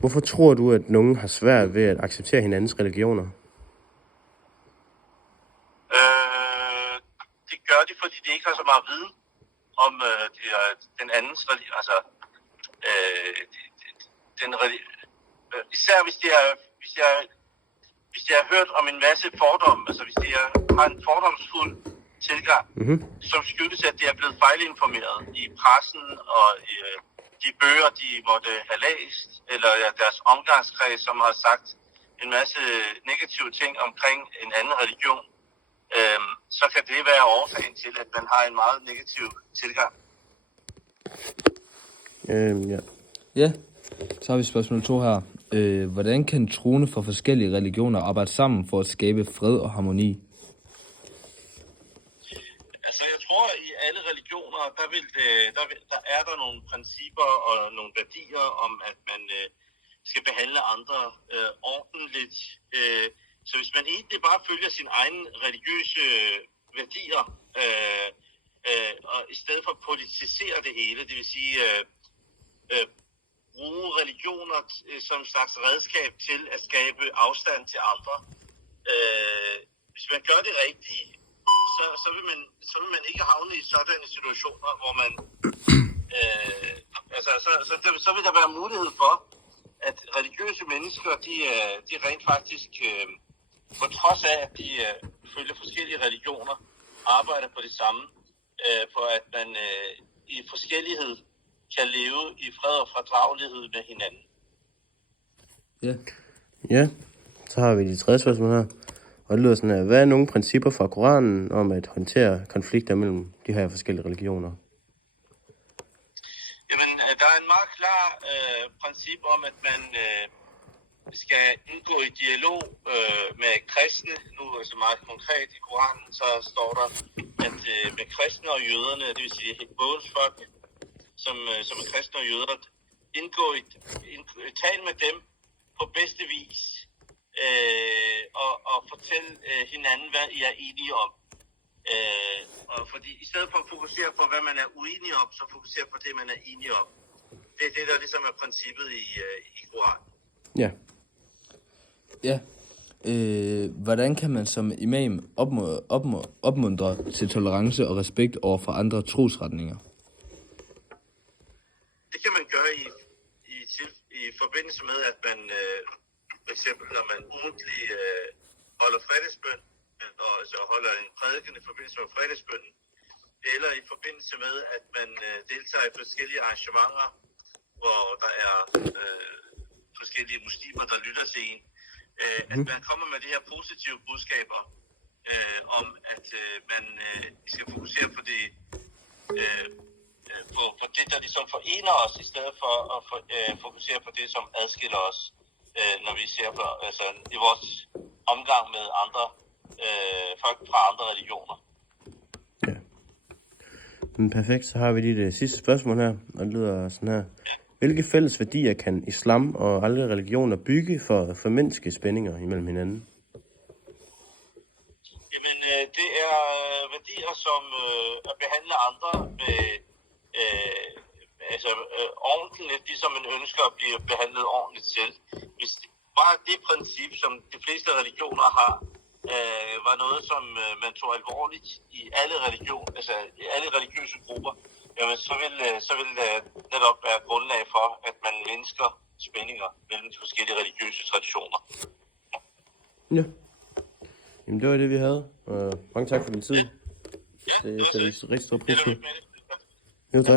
Hvorfor tror du, at nogen har svært ved at acceptere hinandens religioner? Det gør de, fordi de ikke har så meget viden om den andens religion. Altså, især hvis de har hørt om en masse fordomme, altså hvis de har en fordomsfuld tilgang, som skyldes, at de er blevet fejlinformeret i pressen og i de bøger, de måtte have læst, eller deres omgangskreds, som har sagt en masse negative ting omkring en anden religion, så kan det være årsagen til, at man har en meget negativ tilgang. Ja. Ja, så har vi spørgsmål 2 her. Hvordan kan troende fra forskellige religioner arbejde sammen for at skabe fred og harmoni? Altså, jeg tror, at i alle religioner, der er der nogle principper og nogle værdier om, at man skal behandle andre ordentligt. Så hvis man egentlig bare følger sine egne religiøse værdier, og i stedet for at politisere det hele, det vil sige bruge religioner som en slags redskab til at skabe afstand til andre. Hvis man gør det rigtigt, så vil man ikke havne i sådanne situationer, hvor man så vil der være mulighed for, at religiøse mennesker, de rent faktisk, på trods af, at de følger forskellige religioner, arbejder på det samme, for at man i forskellighed kan leve i fred og fordragelighed med hinanden. Ja, så har vi de 3. spørgsmål her. Og det lyder sådan her. Hvad er nogle principper fra Koranen om at håndtere konflikter mellem de her forskellige religioner? Jamen, der er en meget klar princip om, at man skal indgå i dialog med kristne. Nu altså meget konkret i Koranen, så står der, at med kristne og jøderne, det vil sige bådens folk, som er kristne og jøder, tale med dem på bedste vis, og fortælle hinanden, hvad I er enige om. Og fordi i stedet for at fokusere på, hvad man er uenig om, så fokusere på det, man er enig om. Det er det, der ligesom er princippet i Koranen. Ja. Ja. Hvordan kan man som imam opmuntre til tolerance og respekt over for andre trosretninger? Det kan man gøre i forbindelse med, at man for eksempel, når man ugentlig holder fredagsbøn, og så holder en prædiken i forbindelse med fredagsbønnen, eller i forbindelse med, at man deltager i forskellige arrangementer, hvor der er forskellige muslimer, der lytter til en, at man kommer med de her positive budskaber om, at man skal fokusere på det, på det, der ligesom forener os, i stedet for at fokusere på det, som adskiller os, når vi ser på, altså i vores omgang med andre folk fra andre religioner. Ja. Men perfekt, så har vi lige det sidste spørgsmål her, og det lyder sådan her. Hvilke fælles værdier kan islam og alle religioner bygge for at formindske spændinger imellem hinanden? Jamen, det er værdier som at behandle andre med ordentligt, ligesom man ønsker at blive behandlet ordentligt selv. Hvis bare det princip, som de fleste religioner har, var noget, som man tog alvorligt i alle religioner, altså i alle religiøse grupper, jamen så vil netop være grundlag for, at man mindsker spændinger mellem de forskellige religiøse traditioner. Ja. Jamen det var det, vi havde. Mange tak for din tid. Ja, Det er rigtig stor pris på. det. Jo, tak.